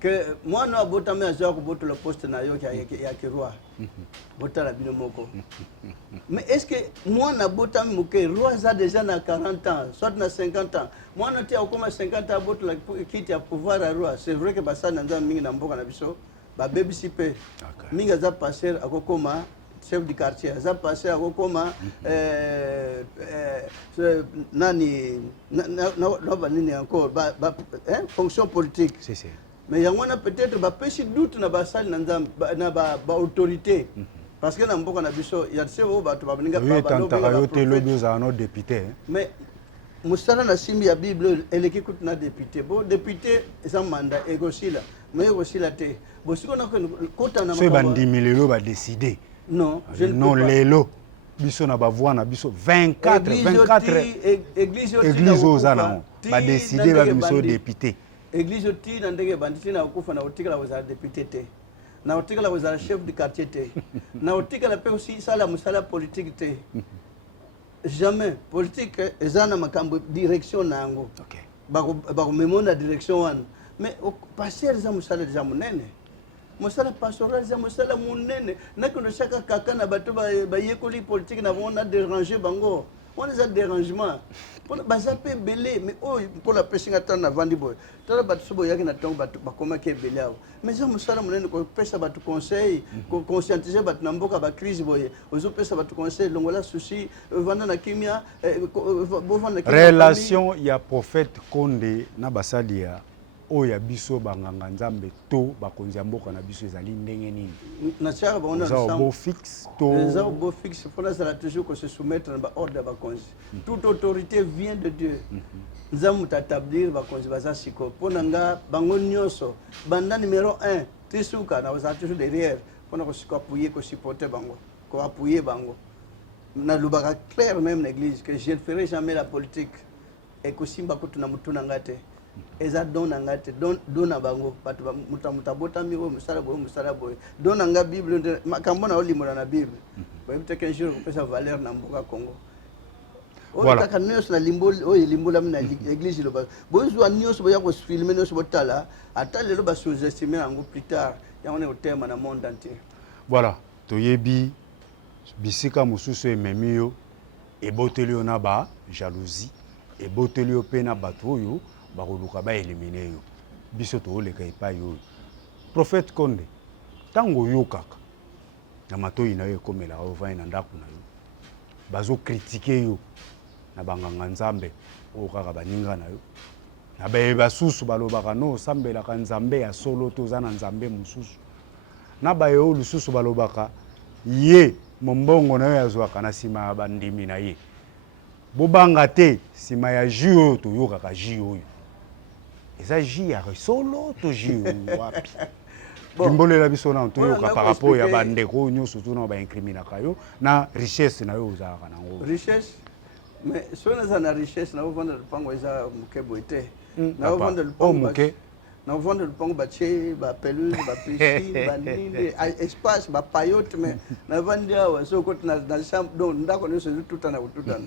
que moi no abotami azwa ko botola poste na yo ya ki roi botala bino moko mais est-ce que moi na botami moke roi za déjà na 40 ans soit na 50 ans moi na ti akoma 50 ans botola kiti ya pouvoir à roi c'est vrai que basa na nza mingi na mboka na biso ba bebisi pe mingi za passer akokoma chef du quartier ça passé à Rokoma nani nani encore fonction politique mais il y a peut-être ba pêche doute na ba salle na ba autorité parce que na mboka na biso il y a ceux bato ba ninga ba tantaka yo te lobi za no député mais musala na simbi ya bible eleki kutu na député bo député eza mandat egosila mais egosila te bosiko na kota na so bandimi lelo ba décider non, je non lelo biso na bavoi na biso 24 église ozana ba décider ba biso député église oti na ndenge banditi na okufa na otikala kozala député te na otikala kozala chef du quartier te na otikala pe aussi sala musala politique te jamais politique ezana makambo direction nango bako memona direction wana mais passer za musala za munene mosala pastoral za mosala munene nakono chaka kaka na bato ba yekoli politique na vona déranger bango on les a dérangement pour baza pe belé mais oh pour la pessinga tan na vandi boy tala bato sobo yaki na tango bato bakoma ke belé awo mais za mosala munene ko pesa bato conseil ko conscientiser bato na mboka ba crise boy ozo pesa bato conseil longola souci vanda na kimia bo vanda relation ya prophète Khonde na basalia oya biso banganga nzambe to bakonzi ya mboka na biso ezali ndenge nini na chaka ba ona beau fixe to ça beau fixe faut ça toujours que se soumettre à ordre bakonzi toute autorité vient de Dieu nzamu tatablir bakonzi baza siko ponanga bango nyonso banda numéro 1 tisuka na baza toujours derrière pona ko siko appuyer ko supporter bango ko appuyer bango na lubaka clair même l'église que je ne ferai jamais la politique et ko simba ko tuna mutuna ngate eza dona ngate dona bango bato mutabotami o musala boy dona nga bible makambo na olimola na bible ba peut-être qu'un jour on peut sa valeur na mboka Congo voilà ka nyos na limbo o limbola na église lo ba bozo nyos bo ya ko filmer nyos botala atale lo ba sous-estimer ngo plus tard ya on est au terme na monde entier voilà toyebi bisika mususu ememi yo eboteli yo na ba jalousie eboteli yo pe na bato oyo bakoluka ba éliminer yo biso to oleka epai yo prophète Khonde tango yo kaka na matoyi na yo ekomela ovai na ndako na yo bazo critiquer yo na banganga nzambe o kaka baninga na yo na basusu balobaka no osambelaka nzambe ya solo to za na nzambe mususu na bayo lususu balobaka ye mombongo na yo yazwaka na sima ya bandimi na ye bobanga te sima ya jus oyo toyokaka jus oyo eza jus ya solo to jus wapi limbole la biso na to yoka par rapport ya bandeko nyonso to na ba incriminaka yo na richesse na yo uzaka nango richesse mais sona za na richesse na vendre lupango eza mukebo ete na vendre lupango na vendre lupango ba che ba pelouse ba piscine ba nini espace ba payote mais na vendre awa so ko na chambre donc ndako nyonso tutana kututana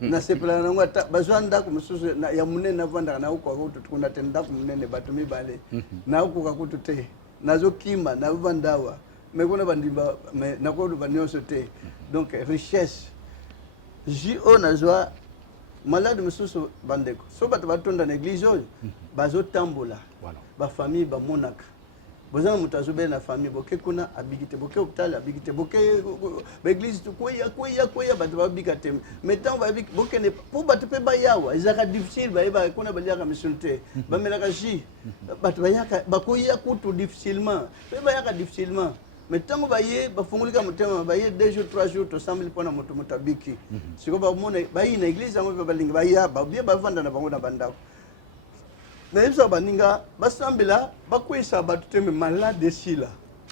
na sepela na ngata bazwa ndako mususu ya munene na vanda na uko ko tukunda te ndako munene bato mibale na uko ka kutute nazo kima na vandawa mais kuna bandimba mais na ko banyoso te donc richesse JO nazwa malade mususu bandeko so bato batonda na église oyo bazo tambola ba famille ba monaka bozana mutazo be na famille boke kuna abigite boke hôpital abigite boke ba église to koya bato babikate mais tant ba boke ne pour bato pe ba yawa ezaka difficile ba kuna baliaka misunte ba melaka ji bato bayaka bakoya kutu difficilement pe bayaka difficilement mais tant ba ye ba fungulika mutema ba ye 2 jours 3 jours to samli pona moto mutabiki siko ba mona ba yi na église ngo ba balinga ba ya ba bien ba vanda na bango na bandako na yebisa baninga basambela bakwisa bato te malade sila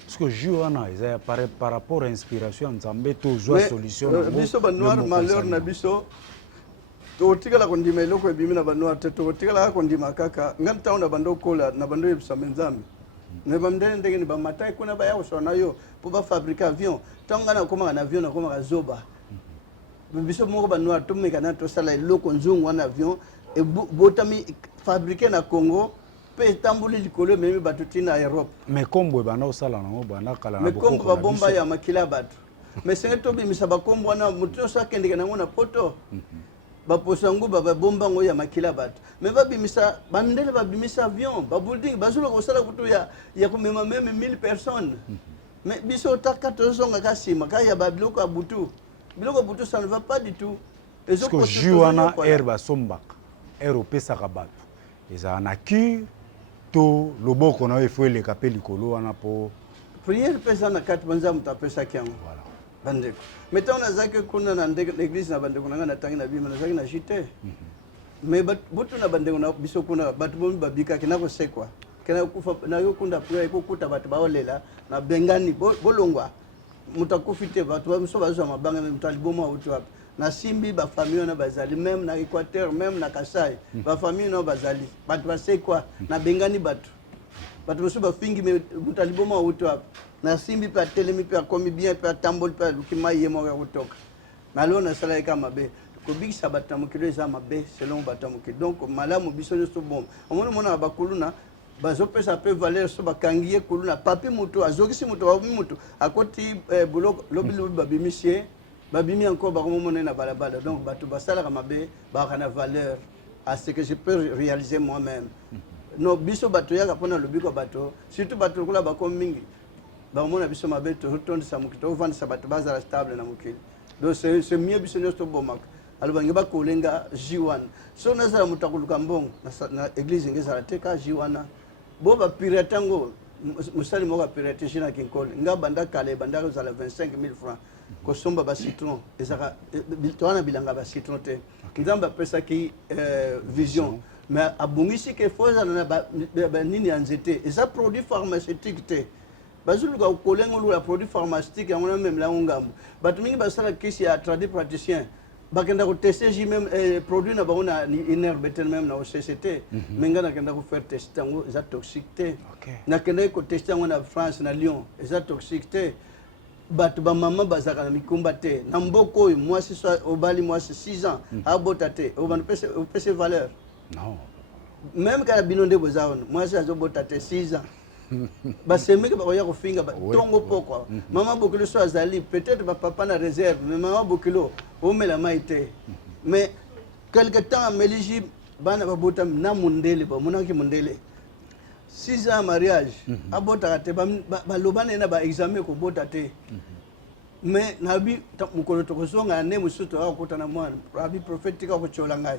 parce que jour wana eza par rapport à inspiration nzambe to zwa solution na biso ba noir malheur na biso to tikala ko ndima eloko ebimi na ba noir te to tikala ko ndima kaka nganta ona bando kola na bando yebisa nzambe ne bamdene ndenge ni ba matai kuna ba ya sona yo pour ba fabriquer avion tanga na koma na avion na koma ka zoba biso moko ba noir to meka na to sala eloko nzungu wana avion et botami fabriqué na Congo pe tambuli likolo memi bato tina Europe mais kombo bana osala nango bana kala na mais kombo ba bomba ya makila bato mais c'est to bi misaba kombo na muto so akendeka nango na poto ba posango ba bomba ngo ya makila bato mais ba bimisa bandele ba bimisa avion ba building bazula ko sala kutu ya kumema même 1000 personnes mais biso ta 14 nga kasima ka ya ba biloko butu ça ne va pas du tout et ce que juana herba sombaka européisaka bato ezala na cure to loboko na yo efo eleka mpe likolo wana mpo priere mpe eza na kati banza moto apesaki yango bandeko mais ntango nazalaki kuna na église na bandeko na ngai natangi na bima nazalaki na ju te mais butu na bandeko na biso kuna bato bomi babikaki nakosekwa nakokunda priere ekokuta bato baolela na bengani bolongwa moto akufi te bato biso bazwa mabanga moto aliboma auti wapi na simbi ba famille na bazali même na Équateur même na Kasai ba famille na bazali bato basekwa na bengani bato mosu ba fingi me mutaliboma auto na simbi pa telemi pa komi bien pa tambol pa lukima yemo ya kutoka na leo na sala kama be ko bigisa bato mukilo eza mabe selon bato mukilo donc malamu biso so bon omona ba kuluna bazopesa pe valeur so bakangiye kuluna papi muto azokisi muto wa muto akoti buloko lobi babimisie babimi encore bakomona na balabala donc bato basala kama be ba na valeur à ce que je peux réaliser moi-même no biso bato yaka pona lobiko bato surtout bato kula bakomi mingi bakomona biso mabe to tondisa mukito vendre bato bazala stable na mukili donc c'est mieux biso nyosto bomaka alors bangi bakolenga J1 so nazala mutakuluka mbongo na église ngeza teka J1 bo ba piratango musali mo ba pirate china kinkole nga banda kale banda ko zala 25000 francs ko somba ba citron ezaka toana bilanga ba citron te nzamba pesa ki vision mais abungisi ke foza na ba nini anzete eza produit pharmaceutique te bazulu ka kolengo lu la produit pharmaceutique yango même la ngambo batu mingi basala kisi ya tradi praticien bakenda ko tester ji même produit na baona une herbe tel même na OCCT menga na kenda ko faire tester yango eza toxique te na kenda ko tester yango na France na Lyon eza toxique te bato ba mama bazaka na mikumba te na mboko oyo mwasi so obali mwasi 6 ans abota te obana pese valeur non même kana binonde bozawona mwasi azobota te 6 ans basemeke bakoya kofinga tongo pokwa mama bokilo so azali peut-être papa na réserve mais mama bokilo omela mai te mais quelque temps ameliji bana babota na mundele ba monaki mundele 6 ans mariage abota te balobana na ba examen ko bota te mais nabi mukolo to kozonga ne musuto akota na mwana abi prophétique ko chola ngai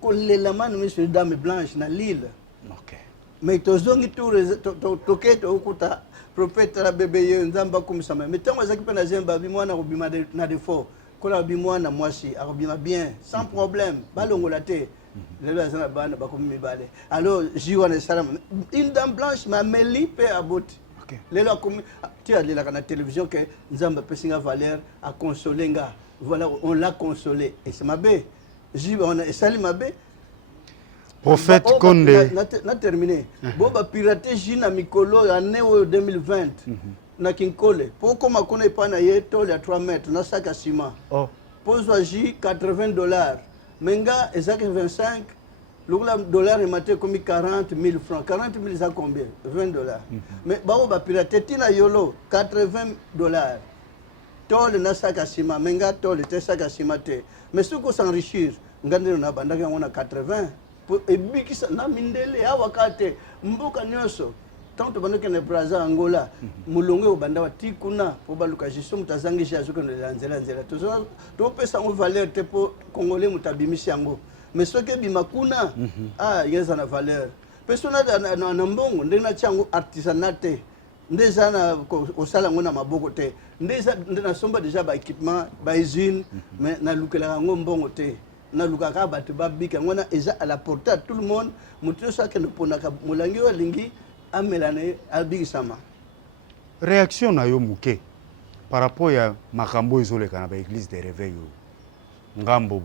ko lela manu monsieur dame blanche na Lille mais tozongi to keto ukuta prophète la bébé ye nzamba kumsama mais tango zaki pena zemba bi mwana ko bima na défaut ko la bi mwana mwasi akobima bien sans problème balongola te lelo azana bana bakomi mibale alors jiwana salam une dame blanche ma meli pe aboti lelo akomi tu as la na télévision que nzamba pesinga valeur a consoler nga voilà on l'a consolé et c'est mabé jiwana esali mabé prophète Khonde na terminé bo ba pirater jina mikolo ya neo 2020 na kinkole pour comme akona pas na yeto ya 3 mètres na sac à ciment Pose J $80. Menga, Ezak 25. Le dollar est maté comme 40 000 francs. 40 000, ça combien? $20. Mais bao ba pirater tina yolo $80. Tol na sakasima, menga tol te sakasima te. Mais ce qu'on s'enrichir, ngande na bandaka on a 80. Et bikisa na mindele awakate mboka nyoso. Tant que nous sommes Brazza Angola, Moulongo au Banda Tikuna, pour Baluka Jisum, Tazangi Jazuka, Lanzela, tu peux ça en valeur pour Congolais Mutabimisiango. Mais ce que Bimakuna, il y a une valeur. Personne n'a un bon, n'a chango artisanate, des ans au salon à Mabogote, des ans somba déjà par équipement, par usine, mais n'a lukela un bon côté. Na lukaka batu babika, on a à la portée à tout le monde, Moutio Saka ne ponaka, Moulangio Lingi. Amelane albigisama réaction na yo muke par rapport ya makambo ezoleka na ba église de réveil ngambo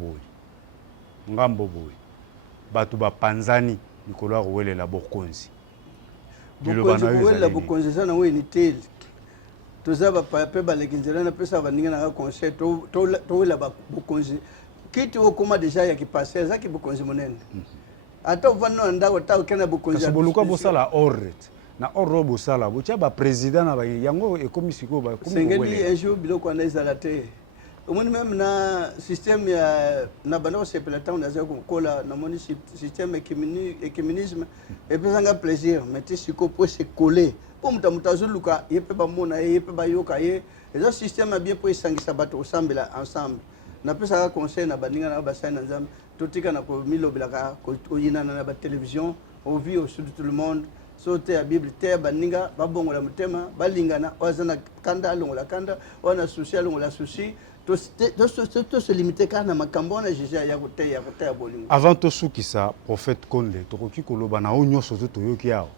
boy batu ba panzani nikolo ya kowelela bokonzi la bokonzi sana we ni tel tozaba pa ba lekinzela na pesa baninga na concert to wela ba bokonzi kiti okoma déjà ya ki passer za ki bokonzi monene ata vano ndako ta ukena bukonja kasiboluka bosala ordre na ordre bosala botia ba président na ba yango ekomisiko ba sengeli un jour biloko anaiza la te omoni même na système ya na bano sepela ta on aza kola na moni système écuménisme et pesanga plaisir mais ti siko pour se coller pour mutazuluka yepe ba mona yepe ba yoka ye et système a bien pour sangisa bato ensemble na pesa conseil na baninga na ba sana nzambe totika na ko milo bilaka ko yina na ba télévision au vie au sud de tout le monde sauter la bible te baninga ba bongo la mutema balingana wazana kanda longola kanda wana social longola souci to se limiter kana makambo na jésus ya koteya bolingo avant to sukisa prophète Khonde to koki koloba na onyo sozo to yoki yao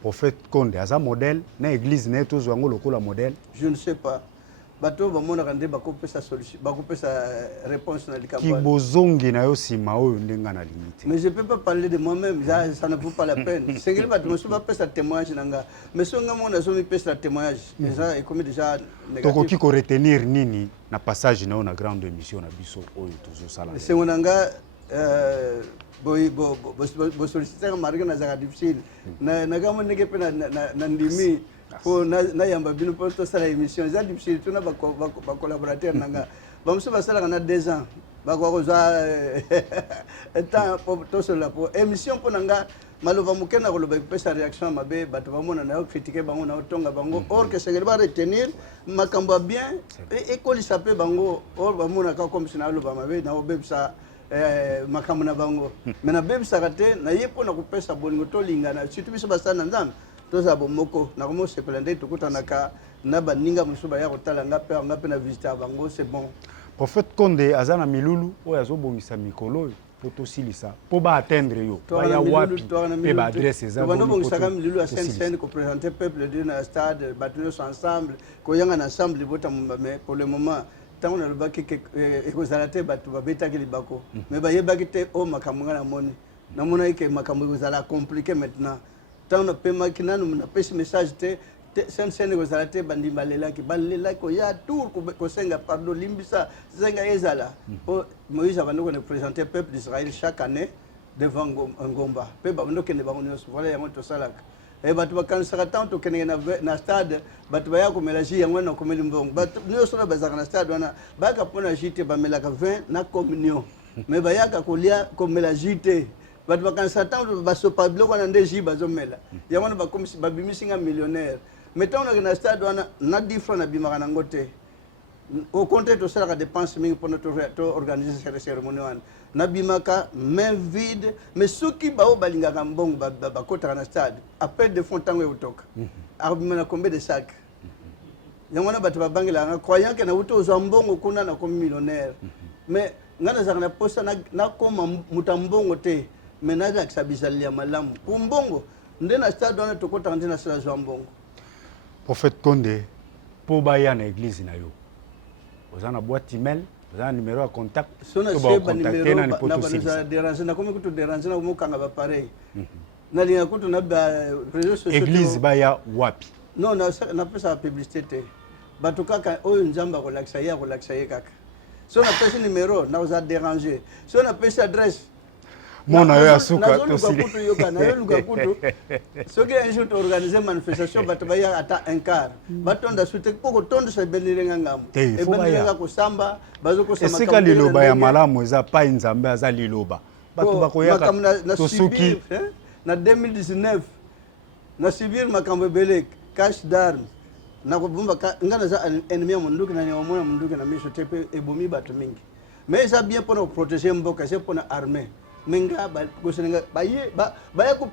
prophète Khonde aza modèle na église na to zwango lokola modèle je ne sais pas bato bamona kande bakopesa solution bakopesa réponse na likamba kibozongi na yo sima oyo ndenga na limite mais je peux pas parler de moi-même ça ne vaut pas la peine sengeli bato mosu bapesa témoignage nanga mais songa mona so mi pesa témoignage ça est comme déjà négatif tokoki ko retenir nini na passage na na grande émission na biso oyo tozo sala sengo nanga bo solliciter marque na zaka difficile na kama nege pe na ndimi pour na yamba bino pour to sala émission za difficile tuna ba collaborateur nanga ba muso ba sala na 2 ans ba ko za temps pour to sala pour émission pour nanga malova mukena ko loba pesa réaction mabe bato ba mona na critiquer bango na tonga bango or que c'est ba retenir makambo bien et ko li sape bango or ba mona ka comme sina loba mabe na obebsa makambo na bango mais na bebsa kate na yepo na ko pesa bolingo to lingana surtout biso ba sana nzambe toza bomoko na komo sepelande tokutanaka na baninga musuba ya kotala ngape na visiter bango c'est bon prophète Khonde azana milulu oyo azobongisa mikolo poto silisa po ba atteindre yo ba ya wapi pe ba adresse za bon bongisa ka milulu à scène ko présenter peuple de na stade batuyo ensemble ko yanga na ensemble bota mais pour le moment tant on a le bac ekozalate batu babeta ke libako mais ba yebaki te o makamanga na moni na mona ke makambo kozala compliqué maintenant tant on peut makina nous na pesi message te scène kozalate bandimba lelaki balela ko ya tour ko senga pardon limbisa senga ezala po Moïse abandoko ne présenter peuple d'Israël chaque année devant Ngomba pe babando kene bango nyos voilà yango to salaka e batu bakansaka tant to kene na stade batu baya ko mélanger yango na ko meli mbongo batu nyos na bazaka na stade wana baka pona jite ba melaka 20 na communion mais bayaka ko lia ko mélanger te batu bakansaka tant ba so pa biloko na ndeji bazomela yango na ba comme si babimisinga millionnaire mettons na stade wana na 10 francs na bimaka na ngote au contraire to sala ka dépense mingi pour notre organiser cette cérémonie wana na bimaka main vide mais ceux qui ba balinga ka mbongo ba kota na stade après de fond tango utoka abimana combien de sacs yango na batu ba bangela croyant que na uto zo mbongo kuna na comme millionnaire mais ngana za na posa na koma mutambongo te menaja kisabizali ya malamu kumbongo ndena stade on to kota ndena sala zwambongo. Prophète Khonde po baya na église na yo ozana boîte email ozana numéro de contact to ba contacter na poto sila déranger na komi kutu déranger na mo kanga ba pareil na linga kutu na ba réseaux sociaux église baya wapi non na pesa publicité batu kaka oyo nzamba ko laksa ye kaka so na pesa numéro na oza déranger so na pesa adresse mona yo asuka to sili na yo luka kutu so que un jour to organiser manifestation batu baya ata un quart batonda sute poko tondo se belirenga ngam e belirenga ko samba bazo ko sama esika liloba ya malamu eza pa nzambe aza liloba batu bakoyaka to suki na 2019 na subir makambo belek cash d'armes na kubumba ngana za ennemi munduki na nyamona munduki na misho tepe ebomi batu mingi mais ça bien pour protéger mboka c'est pour armée menga ba gosenga ba ko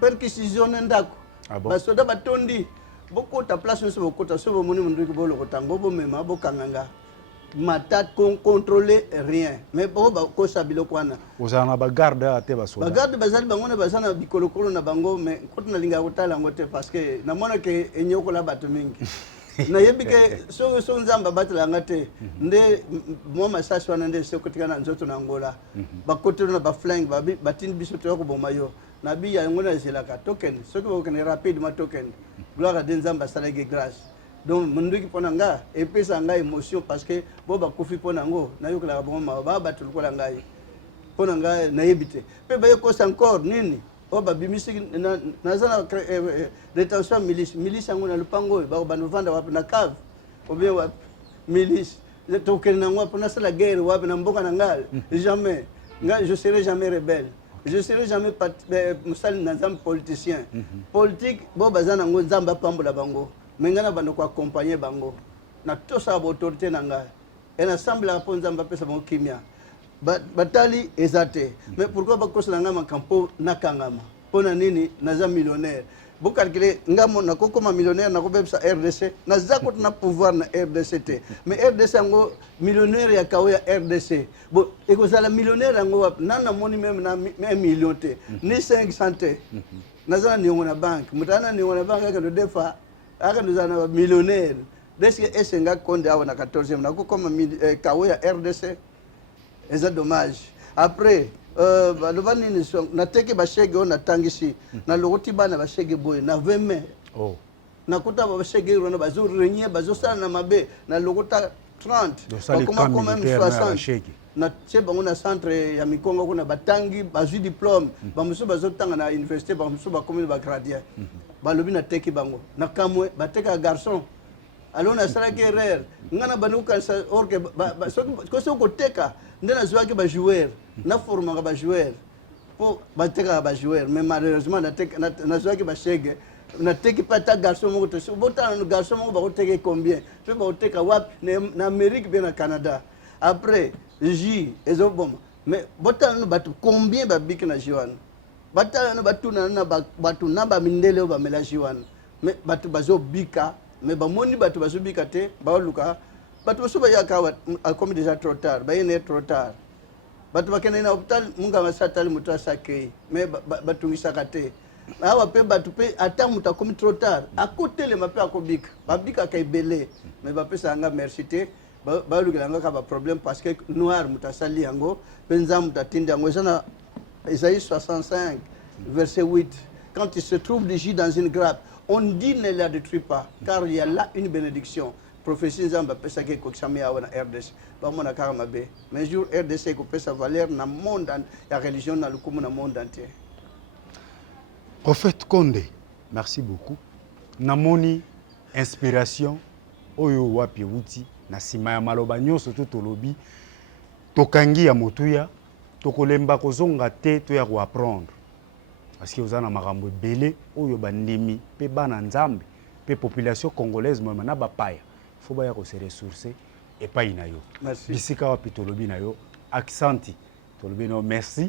perquisition ndako ba soda batondi boko ta place no so kota so moni munduki bolo kotango bo mema bo kanganga matat contrôler rien mais bo ba ko sabilo kwana ozana ba garde ate ba soda ba garde bazali bangona bazana bikolokolo na bango mais kotuna linga kotala ngote parce que na mona ke enyoko la bato mingi na yebike so nzamba batala ngate nde mo masasi wana nde sekotikana nzoto na ngola ba kotelo na ba flingue ba tin biso to ko bomayo na bi ya ngona zelaka token so ko ken rapide ma token gloire à nzamba salage grâce donc munduki pona nga epesa nga émotion parce que bo ba kofi pona ngo na yokola bon ma ba batul ko la ngai pona nga na yebite pe ba yeko encore nini o ba bimisi na zana rétention milice ngona lupango ba banovanda wapi na cave ou bien wapi milice le token na ngwa pona sala guerre wapi na mboka na ngal jamais nga je serai jamais rebelle je serai jamais musali na nzambe politicien politique bo bazana ngo nzamba pambola bango mengana bando ko accompagner bango na tosa autorité na ngai en ensemble la ponza mba pesa bango kimia batali ezate mais pourquoi bakosala ngama kampo nakangama pona nini naza millionnaire bo calculer ngamo na kokoma millionnaire na ko bebsa RDC na zako na pouvoir na RDC te mais RDC ngo millionnaire ya kawo ya RDC bo ekozala millionnaire ngo nana moni même na 1 million te ni 500 te naza ni ngona bank mutana ni ngona bank ka do defa aka nous avons millionnaire deske esenga Khonde awa na 14e na ko comme kawo ya RDC c'est dommage après baloba nini na teke ba shege on tangisi na lokoti bana ba shege boy na 20 mai na kota ba shege rona bazo renye bazo sala na mabe na lokota 30 comment même 60 na tsheba ngona centre ya mikongo kuna batangi bazu diplôme bamuso bazo tanga na université bamuso ba commune ba gradien balobi na teki bango na kamwe bateka garçon alors na sala ke rare ngana banuka sa orke ko so ko teka ndena zwaki ba joueur na forma ba joueur po bateka ba joueur mais malheureusement na teka na zwaki ba shege na teki pata garçon mo to so botana no garçon mo ba ko teke combien so ba ko teka wap na Amérique bien na Canada après J ezoboma mais botana no batu combien ba bik na jiwan batala no batuna na batu na ba mindele ba melaji wana mais batu bazo bika mais ba moni batu bazo bika te ba luka batu baso ba yaka comme déjà trop tard ba yene trop tard batu bakena na hôpital munga masatali mutasa ke mais batungisa kate awa pe batu pe ata muta comme trop tard à côté le mape akobika babika kay belé mais ba pesa nga merci te ba luka nga ka ba problème parce que noir mutasali yango penza mutatinda yango sana Isaïe 65, verset 8. Quand il se trouve des J dans une grappe, on dit ne la détruit pas, car il y a là une bénédiction. Prophétie Zamba pesa ke koksamé à RDC. Pas mon akamabe. Mais jour RDC ko pesa valeur na monde la religion na lukumu na monde entier. Prophète Khonde, merci beaucoup. Namoni inspiration oyo wapi wuti na sima ya maloba nyonso to tolobi tokangi ya motuya. Tokolemba kozonga te to ya ko apprendre parce que ozana makambo belé oyo bandimi pe bana nzambe pe population congolaise moi na ba paya faut ba ya ko se ressourcer et pas inayo bisika wapi tolobi nayo accenti tolobi no merci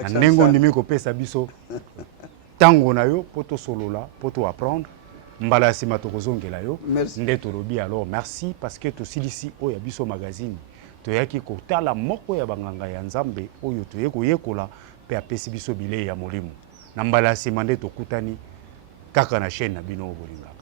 na nengo ndimi ko pesa biso tango nayo poto solola poto apprendre mbala sima to kozongela yo nde tolobi alors merci parce que to silisi oya biso magazine toyaki kotala moko ya banganga ya Nzambe oyo toye koyekola pe apesi biso bilei ya molimo na mbala nsima nde tokutani kaka na chaîne na bino bolinga.